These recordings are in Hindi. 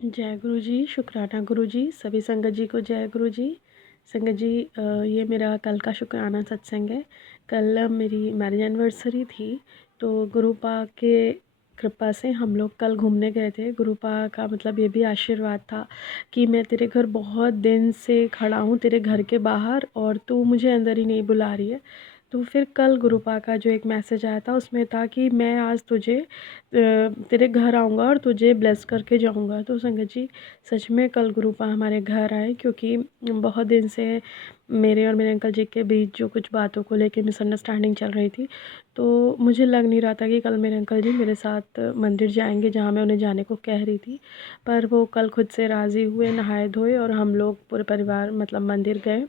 जय गुरु जी, शुक्राना गुरु जी, सभी संगत जी को जय गुरु जी। संगत जी ये मेरा कल का शुक्राना सत्संग है। कल मेरी मैरिज एनिवर्सरी थी, तो गुरु पाक के कृपा से हम लोग कल घूमने गए थे। गुरु पाक का मतलब ये भी आशीर्वाद था कि मैं तेरे घर बहुत दिन से खड़ा हूँ, तेरे घर के बाहर, और तू मुझे अंदर ही नहीं बुला रही है। तो फिर कल गुरु पाक का जो एक मैसेज आया था उसमें था कि मैं आज तुझे तेरे घर आऊँगा और तुझे ब्लेस करके जाऊँगा। तो संगत जी सच में कल गुरु पा हमारे घर आए, क्योंकि बहुत दिन से मेरे और मेरे अंकल जी के बीच जो कुछ बातों को लेके मिसअंडरस्टैंडिंग चल रही थी, तो मुझे लग नहीं रहा था कि कल मेरे अंकल जी मेरे साथ मंदिर जाएंगे जहाँ मैं उन्हें जाने को कह रही थी। पर वो कल खुद से राज़ी हुए, नहाए धोए, और हम लोग पूरे परिवार मतलब मंदिर गए।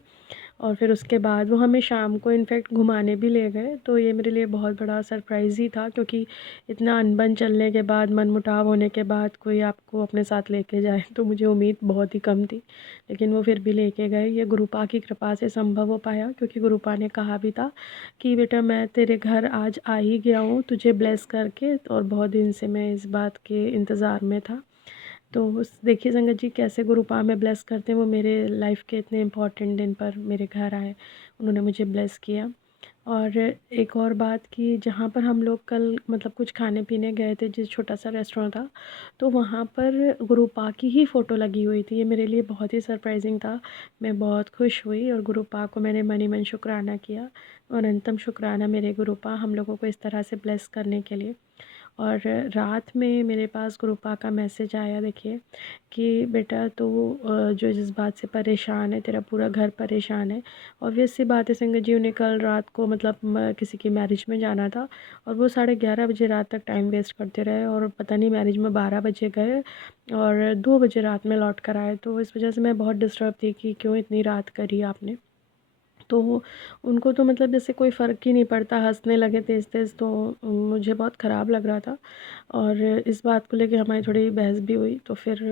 और फिर उसके बाद वो हमें शाम को इनफैक्ट घुमाने भी ले गए। तो ये मेरे लिए बहुत बड़ा सरप्राइज़ ही था, क्योंकि इतना अनबन चलने के बाद, मनमुटाव होने के बाद कोई आपको अपने साथ लेके जाए तो मुझे उम्मीद बहुत ही कम थी। लेकिन वो फिर भी लेके गए। ये गुरुपा की कृपा से संभव हो पाया, क्योंकि गुरुपा ने कहा भी था कि बेटा मैं तेरे घर आज आ ही गया हूँ तुझे ब्लेस करके, और बहुत दिन से मैं इस बात के इंतज़ार में था। तो उस देखिए संगत जी कैसे गुरु पाक हमें ब्लेस करते हैं। वो मेरे लाइफ़ के इतने इम्पोर्टेंट दिन पर मेरे घर आए, उन्होंने मुझे ब्लेस किया। और एक और बात कि जहाँ पर हम लोग कल मतलब कुछ खाने-पीने गए थे, जिस छोटा-सा रेस्टोरेंट था, तो वहाँ पर गुरु पाक की ही फ़ोटो लगी हुई थी। ये मेरे लिए बहुत ही सरप्राइज़िंग था। मैं बहुत खुश हुई और गुरु पाक को मैंने मन ही मन शुकराना किया। अनंतम शुकराना मेरे गुरु पाक हम लोगों को इस तरह से ब्लेस करने के लिए। और रात में मेरे पास गुरुपा का मैसेज आया, देखिए, कि बेटा तू जो जिस बात से परेशान है, तेरा पूरा घर परेशान है। ऑब्वियस सी बात है संगत जी, उन्हें कल रात को मतलब किसी की मैरिज में जाना था, और वो 11:30 बजे रात तक टाइम वेस्ट करते रहे, और पता नहीं मैरिज में 12 बजे गए और 2 बजे रात में लौट कर आए। तो इस वजह से मैं बहुत डिस्टर्ब थी कि क्यों इतनी रात करी आपने। तो उनको तो मतलब जैसे कोई फ़र्क ही नहीं पड़ता, हँसने लगे तेज़-तेज़। तो मुझे बहुत ख़राब लग रहा था, और इस बात को लेके हमारी थोड़ी बहस भी हुई। तो फिर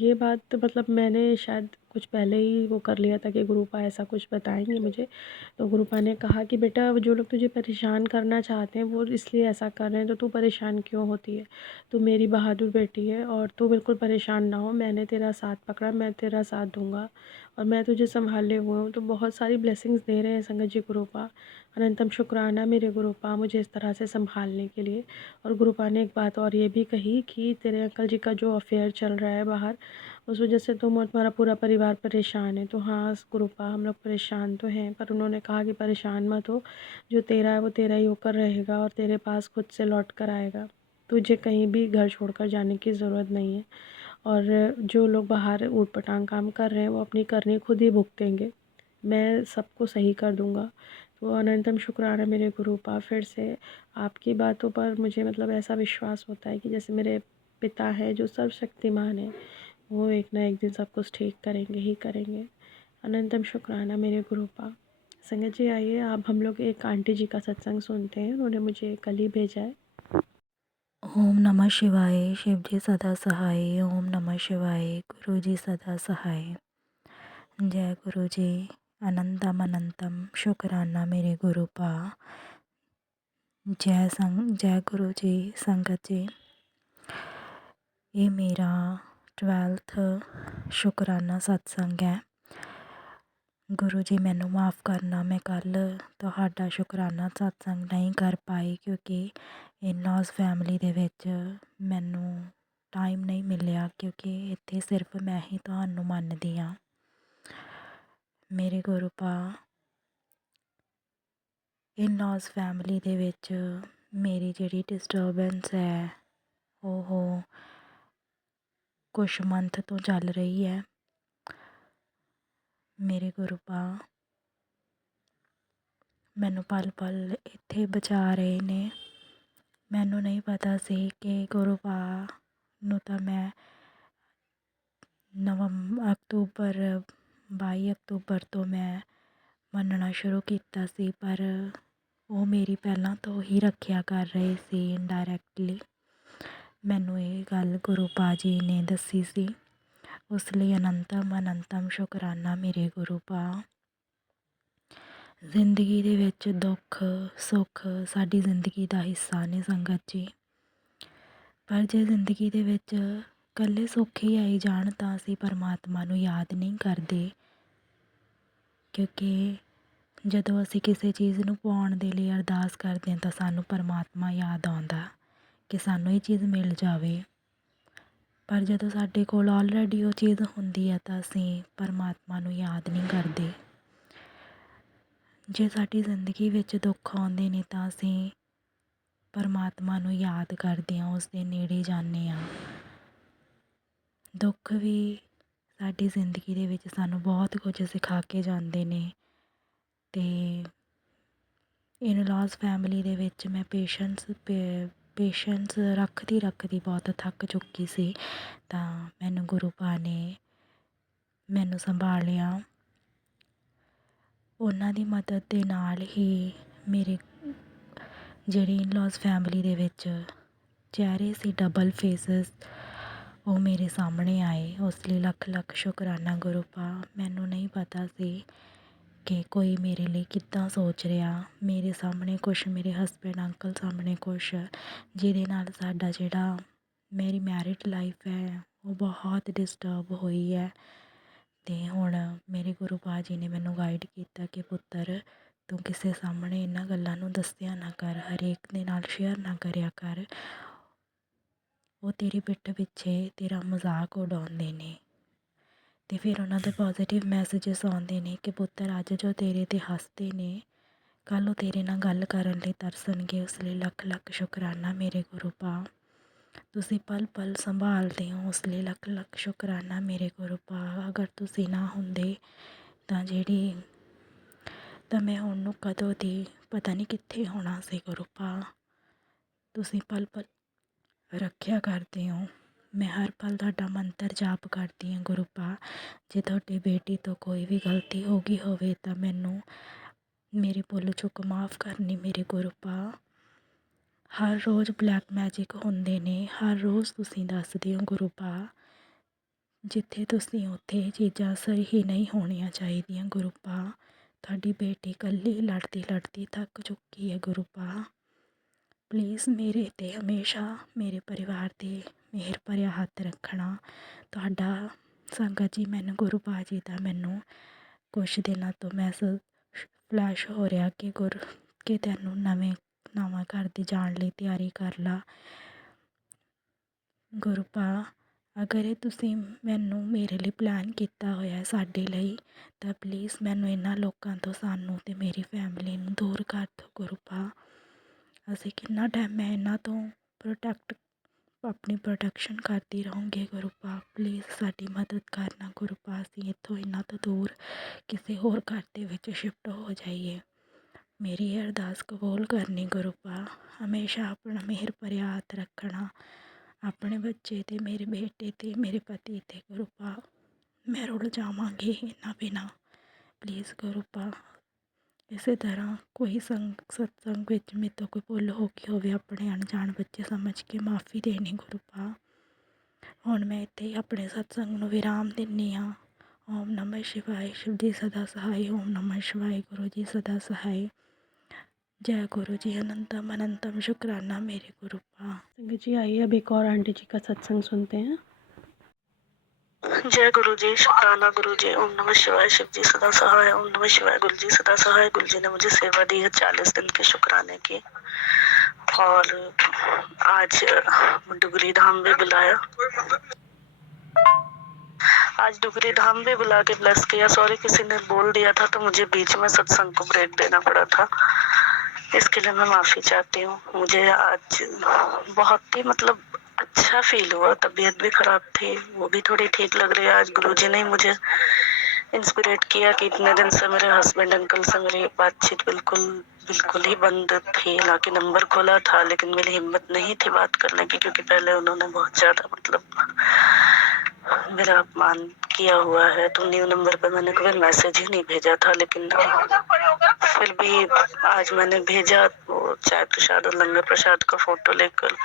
ये बात मतलब मैंने शायद कुछ पहले ही वो कर लिया था कि गुरुपा ऐसा कुछ बताएँगे मुझे। तो गुरुपा ने कहा कि बेटा वो जो लोग तुझे परेशान करना चाहते हैं वो इसलिए ऐसा कर रहे हैं, तो तू परेशान क्यों होती है? तू मेरी बहादुर बेटी है और तू बिल्कुल परेशान ना हो, मैंने तेरा साथ पकड़ा, मैं तेरा साथ दूँगा, और मैं तुझे सँभाले हुए हूँ। तो बहुत सारी ब्लेसिंग्स दे रहे हैं संगत जी गुरुपा। अनंतम शुक्राना मेरे गुरुपा मुझे इस तरह से सँभालने के लिए। और गुरुपा ने एक बात और ये भी कही कि तेरे अंकल जी का जो अफ़ेयर चल रहा है बाहर, उस वजह से तुम और तुम्हारा पूरा परिवार परेशान है। तो हाँ गुरुपा, हम लोग परेशान तो हैं, पर उन्होंने कहा कि परेशान मत हो, जो तेरा है वो तेरा ही होकर रहेगा और तेरे पास खुद से लौट कर आएगा। तुझे कहीं भी घर छोड़कर जाने की ज़रूरत नहीं है। और जो लोग बाहर ऊट-पटांग काम कर रहे हैं वो अपनी करनी खुद ही भुगतेंगे। मैं सबको सही कर दूँगा। तो अनंतम शुक्राना मेरे गुरुपा, फिर से आपकी बातों पर मुझे मतलब ऐसा विश्वास होता है कि जैसे मेरे पिता हैं जो सर्वशक्तिमान हैं, वो एक ना एक दिन सब कुछ ठीक करेंगे ही करेंगे। अनंतम शुक्राना मेरे गुरुपा। संगत जी आइए अब हम लोग एक आंटी जी का सत्संग सुनते हैं, उन्होंने मुझे कल ही भेजा है। ओम नमः शिवाय। शिव जी सदा सहाय। ओम नमः शिवाय। गुरु जी सदा सहाय। जय गुरु जी। अनंतम अनंतम शुक्राना मेरे गुरु पा। जय गुरु जी। संगत जी, ये मेरा 12th शुक्राना सत्संग है। गुरु जी मैनू माफ़ करना, मैं कल तुहाडा शुक्राना सत्संग नहीं कर पाई क्योंकि इन-लॉज़ फैमिली दे विच मैनू टाइम नहीं मिलिया, क्योंकि इत्थे सिर्फ मैं ही तुहानू मनदी हाँ। मेरे गुरु पा, इन-लॉज़ फैमिली दे विच मेरी जिहड़ी डिस्टर्बेंस है ओह कुछ मंथ तो चल रही है। मेरे गुरु पा मैनू पल पल इत्थे बचा रहे ने। मैनू नहीं पता सी कि गुरु पा नू तां मैं अक्तूबर 22 अक्तूबर तो मैं मनना शुरू किया सी, पर वो मेरी पहलां तो ही रखिया कर रहे सी इनडायरैक्टली। मैनू ये गल गुरु पा जी ने दसी सी, उसलिए अनंतम अनंतम शुकराना मेरे गुरु पा। जिंदगी दे विच दुख सुख साडी जिंदगी दा हिस्सा ने संगत जी, पर जे जिंदगी दे विच ਇਕੱਲੇ ਸੁੱਖ ਹੀ ਆਈ ਜਾਣ ਤਾਂ ਅਸੀਂ ਪਰਮਾਤਮਾ ਨੂੰ ਯਾਦ ਨਹੀਂ ਕਰਦੇ, ਕਿਉਂਕਿ ਜਦੋਂ ਅਸੀਂ ਕਿਸੇ ਚੀਜ਼ ਨੂੰ ਪਾਉਣ ਦੇ ਲਈ ਅਰਦਾਸ ਕਰਦੇ ਹਾਂ ਤਾਂ ਸਾਨੂੰ ਪਰਮਾਤਮਾ ਯਾਦ ਆਉਂਦਾ ਕਿ ਸਾਨੂੰ ਇਹ ਚੀਜ਼ ਮਿਲ ਜਾਵੇ। ਪਰ ਜਦੋਂ ਸਾਡੇ ਕੋਲ ਆਲਰੇਡੀ ਉਹ ਚੀਜ਼ ਹੁੰਦੀ ਹੈ ਤਾਂ ਅਸੀਂ ਪਰਮਾਤਮਾ ਨੂੰ ਯਾਦ ਨਹੀਂ ਕਰਦੇ। ਜੇ ਸਾਡੀ ਜ਼ਿੰਦਗੀ ਵਿੱਚ ਦੁੱਖ ਆਉਂਦੇ ਨੇ ਤਾਂ ਅਸੀਂ ਪਰਮਾਤਮਾ ਨੂੰ ਯਾਦ ਕਰਦੇ ਹਾਂ, ਉਸ ਦੇ ਨੇੜੇ ਜਾਂਦੇ ਹਾਂ। ਦੁੱਖ ਵੀ ਸਾਡੀ ਜ਼ਿੰਦਗੀ ਦੇ ਵਿੱਚ ਸਾਨੂੰ ਬਹੁਤ ਕੁਝ ਸਿਖਾ ਕੇ ਜਾਂਦੇ ਨੇ। ਅਤੇ ਇਨ-ਲਾਜ਼ ਫੈਮਿਲੀ ਦੇ ਵਿੱਚ ਮੈਂ ਪੇਸ਼ੈਂਸ ਰੱਖਦੀ ਬਹੁਤ ਥੱਕ ਚੁੱਕੀ ਸੀ, ਤਾਂ ਮੈਨੂੰ ਗੁਰੂ ਪਾ ਨੇ ਮੈਨੂੰ ਸੰਭਾਲਿਆ। ਉਹਨਾਂ ਦੀ ਮਦਦ ਦੇ ਨਾਲ ਹੀ ਮੇਰੇ ਜਿਹੜੀ ਇਨ-ਲਾਜ਼ ਫੈਮਿਲੀ ਦੇ ਵਿੱਚ ਚਿਹਰੇ ਸੀ ਡਬਲ ਫੇਸਿਸ, ਉਹ ਮੇਰੇ ਸਾਹਮਣੇ ਆਏ। ਉਸ ਲਈ ਲੱਖ ਲੱਖ ਸ਼ੁਕਰਾਨਾ ਗੁਰੂ ਪਾ। ਮੈਨੂੰ ਨਹੀਂ ਪਤਾ ਸੀ ਕਿ ਕੋਈ ਮੇਰੇ ਲਈ ਕਿੱਦਾਂ ਸੋਚ ਰਿਹਾ। ਮੇਰੇ ਸਾਹਮਣੇ ਕੁਛ, ਮੇਰੇ ਹਸਬੈਂਡ ਅੰਕਲ ਸਾਹਮਣੇ ਕੁਛ, ਜਿਹਦੇ ਨਾਲ ਸਾਡਾ ਜਿਹੜਾ ਮੇਰੀ ਮੈਰਿਡ ਲਾਈਫ ਹੈ ਉਹ ਬਹੁਤ ਡਿਸਟਰਬ ਹੋਈ ਹੈ। ਅਤੇ ਹੁਣ ਮੇਰੇ ਗੁਰੂ ਪਾ ਜੀ ਨੇ ਮੈਨੂੰ ਗਾਈਡ ਕੀਤਾ ਕਿ ਪੁੱਤਰ, ਤੂੰ ਕਿਸੇ ਸਾਹਮਣੇ ਇਹਨਾਂ ਗੱਲਾਂ ਨੂੰ ਦੱਸਿਆ ਨਾ ਕਰ, ਹਰੇਕ ਦੇ ਨਾਲ ਸ਼ੇਅਰ ਨਾ ਕਰਿਆ ਕਰ। ਉਹ ਤੇਰੀ ਪਿੱਠ ਪਿੱਛੇ ਤੇਰਾ ਮਜ਼ਾਕ ਉਡਾਉਂਦੇ ਨੇ। ਅਤੇ ਫਿਰ ਉਹਨਾਂ ਦੇ ਪੋਜ਼ੀਟਿਵ ਮੈਸੇਜਿਸ ਆਉਂਦੇ ਨੇ ਕਿ ਪੁੱਤਰ, ਅੱਜ ਜੋ ਤੇਰੇ 'ਤੇ ਹੱਸਦੇ ਨੇ, ਕੱਲ੍ਹ ਉਹ ਤੇਰੇ ਨਾਲ ਗੱਲ ਕਰਨ ਲਈ ਤਰਸਣਗੇ। ਉਸ ਲਈ ਲੱਖ ਲੱਖ ਸ਼ੁਕਰਾਨਾ ਮੇਰੇ ਗੁਰੂ ਪਾ। ਤੁਸੀਂ ਪਲ ਪਲ ਸੰਭਾਲਦੇ ਹੋ, ਉਸ ਲਈ ਲੱਖ ਲੱਖ ਸ਼ੁਕਰਾਨਾ ਮੇਰੇ ਗੁਰੂ ਪਾ। ਅਗਰ ਤੁਸੀਂ ਨਾ ਹੁੰਦੇ ਤਾਂ ਮੈਂ ਹੁਣ ਨੂੰ ਕਦੋਂ ਦੀ ਪਤਾ ਨਹੀਂ ਕਿੱਥੇ ਹੋਣਾ ਸੀ ਗੁਰੂ ਪਾ। ਤੁਸੀਂ ਪਲ ਪਲ ਰੱਖਿਆ ਕਰਦੇ ਹੋ। ਮੈਂ ਹਰ ਪਲ ਤੁਹਾਡਾ ਮੰਤਰ ਜਾਪ ਕਰਦੀ ਹਾਂ ਗੁਰੂ ਪਾ। ਜੇ ਤੁਹਾਡੀ ਬੇਟੀ ਤੋਂ ਕੋਈ ਵੀ ਗਲਤੀ ਹੋ ਗਈ ਹੋਵੇ ਤਾਂ ਮੈਨੂੰ ਮੇਰੀ ਭੁੱਲ ਚੁੱਕ ਮਾਫ਼ ਕਰਨੀ ਮੇਰੇ ਗੁਰੂ ਪਾ। ਹਰ ਰੋਜ਼ ਬਲੈਕ ਮੈਜਿਕ ਹੁੰਦੇ ਨੇ, ਹਰ ਰੋਜ਼ ਤੁਸੀਂ ਦੱਸਦੇ ਹੋ ਗੁਰੂ ਪਾ। ਜਿੱਥੇ ਤੁਸੀਂ ਉੱਥੇ ਇਹ ਚੀਜ਼ਾਂ ਸਹੀ ਨਹੀਂ ਹੋਣੀਆਂ ਚਾਹੀਦੀਆਂ ਗੁਰੂ ਪਾ। ਤੁਹਾਡੀ ਬੇਟੀ ਇਕੱਲੀ ਲੜਦੀ ਥੱਕ ਚੁੱਕੀ ਹੈ ਗੁਰੂ ਪਾ। ਪਲੀਜ਼ ਮੇਰੇ 'ਤੇ ਹਮੇਸ਼ਾ ਮੇਰੇ ਪਰਿਵਾਰ 'ਤੇ ਮਿਹਰ ਭਰਿਆ ਹੱਥ ਰੱਖਣਾ। ਤੁਹਾਡਾ ਸੰਗਤ ਜੀ, ਮੈਨੂੰ ਗੁਰੂ ਪਾ ਜੀ ਦਾ ਮੈਨੂੰ ਕੁਛ ਦਿਨਾਂ ਤੋਂ ਮੈਸੇਜ ਫਲੈਸ਼ ਹੋ ਰਿਹਾ ਕਿ ਤੈਨੂੰ ਨਵਾਂ ਘਰ ਦੀ ਜਾਣ ਲਈ ਤਿਆਰੀ ਕਰ ਲਾ। ਗੁਰੂ ਪਾ, ਅਗਰ ਇਹ ਤੁਸੀਂ ਮੈਨੂੰ ਮੇਰੇ ਲਈ ਪਲਾਨ ਕੀਤਾ ਹੋਇਆ ਸਾਡੇ ਲਈ, ਤਾਂ ਪਲੀਜ਼ ਮੈਨੂੰ ਇਹਨਾਂ ਲੋਕਾਂ ਤੋਂ, ਸਾਨੂੰ ਅਤੇ ਮੇਰੀ ਫੈਮਿਲੀ ਨੂੰ ਦੂਰ ਕਰ ਦਿਓ ਗੁਰੂ ਪਾ। ਅਸੀਂ ਕਿੰਨਾ ਟਾਈਮ ਮੈਂ ਇਹਨਾਂ ਤੋਂ ਆਪਣੀ ਪ੍ਰੋਟੈਕਸ਼ਨ ਕਰਦੀ ਰਹੂੰਗੀ ਗੁਰੂ ਪਾ। ਪਲੀਜ਼ ਸਾਡੀ ਮਦਦ ਕਰਨਾ ਗੁਰੂ ਪਾ। ਅਸੀਂ ਇੱਥੋਂ ਇਹਨਾਂ ਤੋਂ ਦੂਰ ਕਿਸੇ ਹੋਰ ਘਰ ਦੇ ਵਿੱਚ ਸ਼ਿਫਟ ਹੋ ਜਾਈਏ। ਮੇਰੀ ਇਹ ਅਰਦਾਸ ਕਬੂਲ ਕਰਨੀ ਗੁਰੂ ਪਾ। ਹਮੇਸ਼ਾ ਆਪਣਾ ਮਿਹਰ ਭਰਿਆ ਹੱਥ ਰੱਖਣਾ ਆਪਣੇ ਬੱਚੇ 'ਤੇ, ਮੇਰੇ ਬੇਟੇ 'ਤੇ, ਮੇਰੇ ਪਤੀ 'ਤੇ ਗੁਰੂ ਪਾ। ਮੈਂ ਰੁਲ ਜਾਵਾਂਗੀ ਇਹਨਾਂ ਬਿਨਾਂ। ਪਲੀਜ਼ ਗੁਰੂ ਪਾ, ਇਸੇ ਤਰ੍ਹਾਂ ਕੋਈ ਸਤਸੰਗ ਵਿੱਚ ਮੇਰੇ ਤੋਂ ਕੋਈ ਭੁੱਲ ਹੋ ਗਈ ਹੋਵੇ, ਆਪਣੇ ਅਣਜਾਣ ਬੱਚੇ ਸਮਝ ਕੇ ਮਾफ़ੀ ਦੇਣੀ ਗੁਰੂ ਪਾ। ਹੁਣ ਮੈਂ ਇੱਥੇ ਹੀ ਆਪਣੇ ਸਤਸੰਗ ਨੂੰ ਵਿਰਾਮ ਦਿੰਦੀ ਹਾਂ। ਓਮ ਨਮः ਸ਼ਿਵਾਏ। ਸ਼ਿਵ ਜੀ ਸਦਾ ਸਹਾਈ। ਓਮ ਨਮः शिवाय। गुरु जी सदा सहाय। जय गुरु जी। अनंतम अनंतम शुक्राना मेरे गुरु पा। संगत जी आइए अब एक और आंटी जी का सत्संग सुनते हैं। जय गुरु जी। शुक्राना गुरु जी। ओम नमः शिवाय। शिव जी सदा सहाय। ओम नमः शिवाय। गुरु जी सदा सहाय। गुरु जी ने मुझे सेवा दी है 40 दिन के शुक्राने की, और आज डुगरी धाम भी बुलाया। आज डुगरी धाम भी बुला के ब्लेस किया। सॉरी, किसी ने बोल दिया था तो मुझे बीच में सत्संग को ब्रेक देना पड़ा था, इसके लिए मैं माफ़ी चाहती हूँ। मुझे आज बहुत ही अच्छा फील हुआ। तबीयत भी खराब थी, वो भी थोड़ी ठीक लग रही है। आज गुरुजी ने मुझे इंस्पिरेट किया कि इतने दिन से मेरे हस्बैंड अंकल से मेरी बातचीत बिल्कुल ही बंद थी। हालांकि नंबर खोला था, लेकिन मेरी हिम्मत नहीं थी बात करने की, क्योंकि पहले उन्होंने बहुत ज़्यादा मेरा अपमान किया हुआ है। तो न्यू नंबर पे मैंने कभी मैसेज ही नहीं भेजा था, लेकिन फिर भी आज मैंने भेजा वो चाय प्रसाद और लंगर प्रसाद का फोटो लेकर।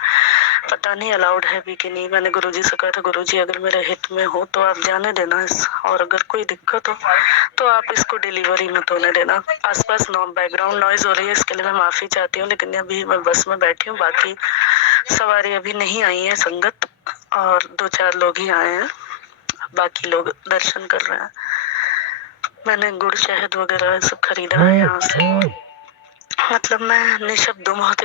पता नहीं अलाउड है भी कि नहीं। मैंने गुरुजी से कहा था, गुरुजी अगर मेरे हित में हो तो आप जाने देना, और अगर कोई दिक्कत हो तो आप इसको डिलीवरी मत होने देना। आसपास बैकग्राउंड नॉइज हो रही है, इसके लिए मैं माफ़ी चाहती हूँ। लेकिन अभी मैं बस में बैठी हूँ, बाकी सवारी अभी नहीं आई है संगत, और 2-4 लोग ही आए हैं, बाकी लोग दर्शन कर रहे हैं। मैंने गुड़ शहद वगैरह सब खरीदा है यहाँ से। मतलब मैं निःशब्द हूँ, बहुत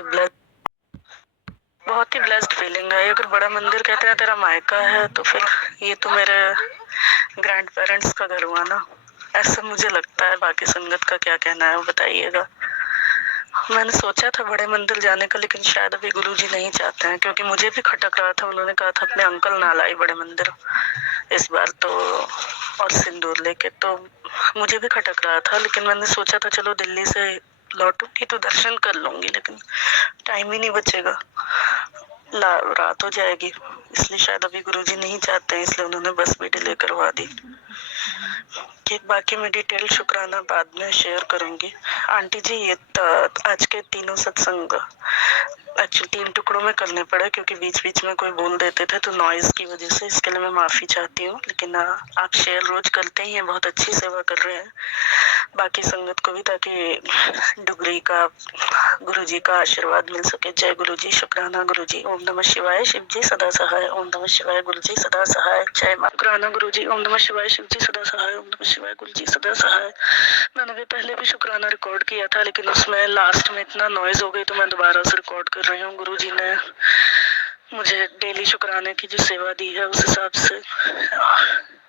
ही ब्लेस्ड फीलिंग है। अगर बड़ा मंदिर कहते हैं तेरा मायका है, तो फिर ये तो मेरे ग्रैंड पेरेंट्स का घर हुआ ना, ऐसा मुझे लगता है। बाकी संगत का क्या कहना है वो बताइएगा। मैंने सोचा था बड़े मंदिर जाने का, लेकिन शायद अभी गुरुजी नहीं चाहते हैं, क्योंकि मुझे भी खटक रहा था। उन्होंने कहा था अपने अंकल ना लाई बड़े मंदिर इस बार तो, और सिंदूर लेके, तो मुझे भी खटक रहा था। लेकिन मैंने सोचा था चलो दिल्ली से लौटूंगी तो दर्शन कर लूंगी, लेकिन टाइम ही नहीं बचेगा, रात हो जाएगी। इसलिए शायद अभी गुरुजी नहीं चाहते हैं, इसलिए उन्होंने बस भी डिले करवा दी। कि बाकी मैं डिटेल शुक्राना बाद में शेयर करूंगी। आंटी जी, ये आज के तीनों सत्संग एक्चुअली 3 टुकड़ों में करने पड़े, क्योंकि बीच बीच में कोई बोल देते थे तो नॉइज की वजह से। इसके लिए मैं माफी चाहती हूँ। लेकिन आप शेयर रोज करते ही हैं, बहुत अच्छी सेवा कर रहे हैं बाकी संगत को भी, ताकि डुगरी का गुरुजी का आशीर्वाद मिल सके। जय गुरुजी, शुक्राना गुरुजी, ओम नमः शिवाय, शिव जी सदा सहाय, ओम नमः शिवाय, गुरुजी सदा सहाय। जय मां। शुक्राना गुरुजी, ओम नमः शिवाय, शिव जी सदा सहाय, ओम नमः शिवाय, गुरुजी सदा सहाय। मैंने भी पहले भी शुक्राना रिकॉर्ड किया था, लेकिन उसमें लास्ट में इतना नॉइज हो गई तो मैं दोबारा से रिकॉर्ड कर रही हूँ। गुरुजी ने मुझे डेली शुक्राने की जो सेवा दी है, उस हिसाब से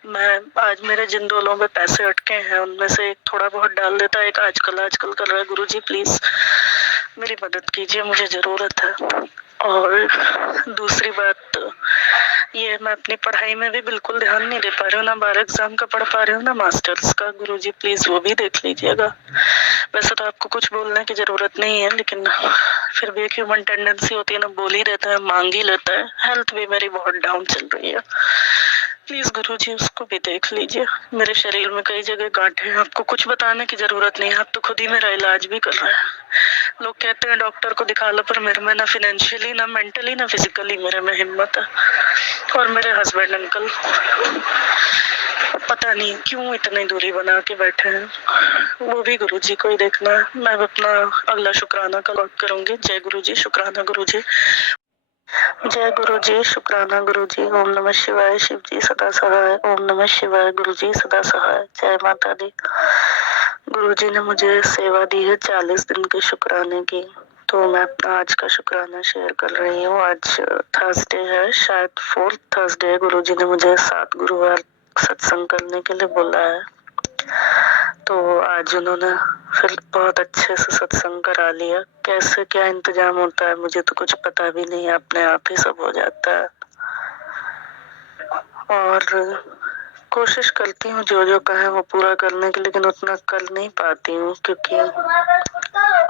मैं आज मेरे जिन डोलों में पैसे अटके हैं उनमें से एक थोड़ा बहुत डाल देता है। एक आजकल कर रहा है। गुरुजी प्लीज मेरी मदद कीजिए, मुझे जरूरत है। और दूसरी बात ये, मैं अपनी पढ़ाई में भी बिल्कुल ध्यान नहीं दे पा रही हूँ, ना बार एग्जाम का पढ़ पा रही हूँ, ना मास्टर्स का। गुरुजी प्लीज वो भी देख लीजिएगा। वैसे तो आपको कुछ बोलने की जरूरत नहीं है, लेकिन फिर भी एक ह्यूमन टेंडेंसी होती है ना, बोल ही देता है, मांग ही लेता है। हेल्थ भी मेरी बहुत डाउन चल रही है, प्लीज गुरुजी उसको भी देख लीजिए। मेरे शरीर में कई जगह गांठें हैं, आपको कुछ बताने की जरूरत नहीं है, आप तो खुद ही मेरा इलाज भी कर रहे हैं। लोग कहते हैं डॉक्टर को दिखा लो, पर मेरे में ना फाइनेंशियली, ना मेंटली, ना फिजिकली मेरे में हिम्मत है। और मेरे हस्बैंड अंकल पता नहीं क्यों इतनी दूरी बना के बैठे हैं, वो भी गुरुजी को ही देखना है। मैं अपना अगला शुक्राना का लॉट करूंगी। जय गुरुजी, शुक्राना गुरुजी। जय गुरुजी, शुक्राना गुरुजी, ओम नमः शिवाय, शिव जी सदा सहाय, ओम नमः शिवाय, गुरुजी सदा सहाय। जय माता दी। गुरुजी ने मुझे सेवा दी है 40 दिन के शुक्राने की, तो मैं अपना आज का शुक्राना शेयर कर रही हूँ। आज थर्सडे है, शायद 4th थर्सडे। गुरुजी ने मुझे 7 गुरुवार सत्संग करने के लिए बोला है, तो आज उन्होंने फिर बहुत अच्छे से सत्संग करा लिया। कैसे क्या इंतजाम होता है मुझे तो कुछ पता भी नहीं, अपने आप ही सब हो जाता है। और कोशिश करती हूँ जो जो कहे वो पूरा करने की, लेकिन उतना कर नहीं पाती हूँ, क्योंकि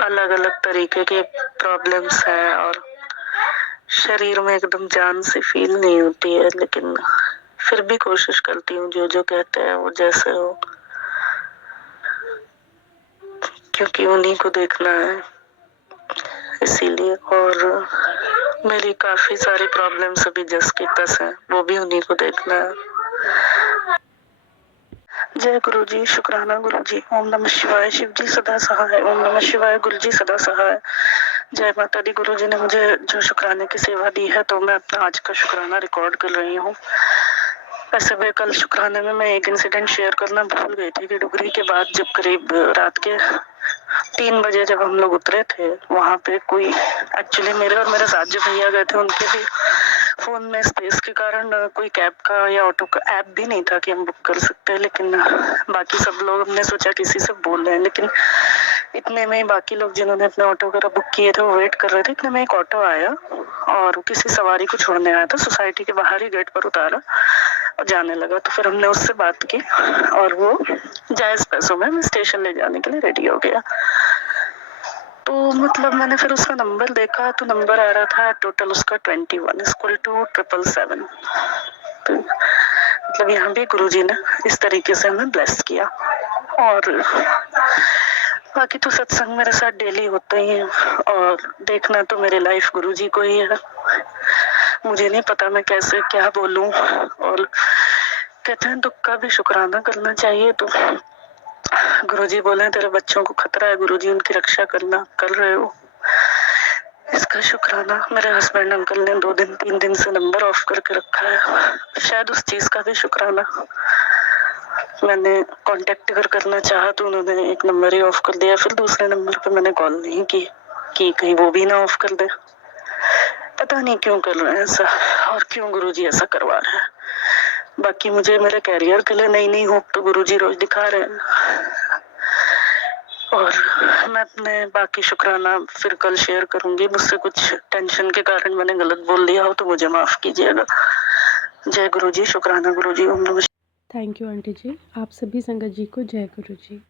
अलग अलग तरीके के प्रॉब्लम्स हैं और शरीर में एकदम जान सी फील नहीं होती है। लेकिन फिर भी कोशिश करती हूँ जो जो कहते हैं वो जैसे हो, क्योंकि उन्हीं को देखना है इसीलिए। और मेरी काफी सारी प्रॉब्लम्स अभी जस की तस है, वो भी उन्हीं को देखना है। जय गुरुजी, शुक्राना गुरुजी, ओम नमः शिवाय, शिव जी सदा सहाय, ओम नमः शिवाय, गुरुजी सदा सहाय। जय माता दी। गुरुजी ने मुझे जो शुक्राने की सेवा दी है, तो मैं अपना आज का शुक्राना रिकॉर्ड कर रही हूँ। वैसे भी कल शुक्राने में मैं एक इंसिडेंट शेयर करना भूल गई थी कि डुगरी के बाद जब करीब रात के 3 बजे जब हम लोग उतरे थे, वहाँ पे कोई एक्चुअली मेरे और मेरे साथ जो भैया गए थे उनके भी फोन में स्पेस के कारण कोई कैब का या ऑटो का ऐप भी नहीं था कि हम बुक कर सकते हैं। लेकिन बाकी सब लोग, हमने सोचा किसी से बोल रहे हैं, लेकिन इतने में बाकी लोग जिन्होंने अपने ऑटो वगैरह बुक किए थे वो वेट कर रहे थे। इतने में एक ऑटो आया और किसी सवारी को छोड़ने आया था, सोसाइटी के बाहर ही गेट पर उतारा और जाने लगा। तो फिर हमने उससे बात की और वो जायज पैसों में हमें स्टेशन ले जाने के लिए रेडी हो गया। तो मतलब मैंने फिर उसका नंबर देखा, तो नंबर आ रहा था टोटल उसका 21=777। तो मतलब यहाँ भी गुरुजी ने इस तरीके से हमें ब्लेस किया। और बाकी तो सत्संग मेरे साथ डेली होते ही है, और देखना तो मेरे लाइफ गुरुजी को ही है। मुझे नहीं पता मैं कैसे क्या बोलूं। और कहते हैं दुख का भी शुक्राना करना चाहिए, तो गुरुजी बोले तेरे बच्चों को खतरा है, गुरुजी उनकी रक्षा करना, कर रहे हो। इसका शुक्राना मेरे हस्बैंड अंकल ने 2 दिन 3 दिन से नंबर ऑफ करके रखा है, शायद उस चीज़ का भी शुक्राना। मैंने कांटेक्ट अगर करना चाहा तो उन्होंने एक नंबर ही ऑफ कर दिया, फिर दूसरे नंबर पे मैंने कॉल नहीं की कि कहीं वो भी ना ऑफ कर दे। पता नहीं क्यों कर रहे हैं ऐसा और क्यों गुरुजी ऐसा करवा रहे हैं। बाकी मुझे मेरे कैरियर के लिए नई नई होप तो गुरुजी रोज दिखा रहे हैं और मैं अपने बाकी शुक्राना फिर कल शेयर करूंगी। मुझसे कुछ टेंशन के कारण मैंने गलत बोल दिया हो तो मुझे माफ कीजिएगा। जय गुरुजी, शुक्राना गुरुजी, ओम नमः। थैंक यू आंटी जी। आप सभी संगत जी को जय गुरु जी।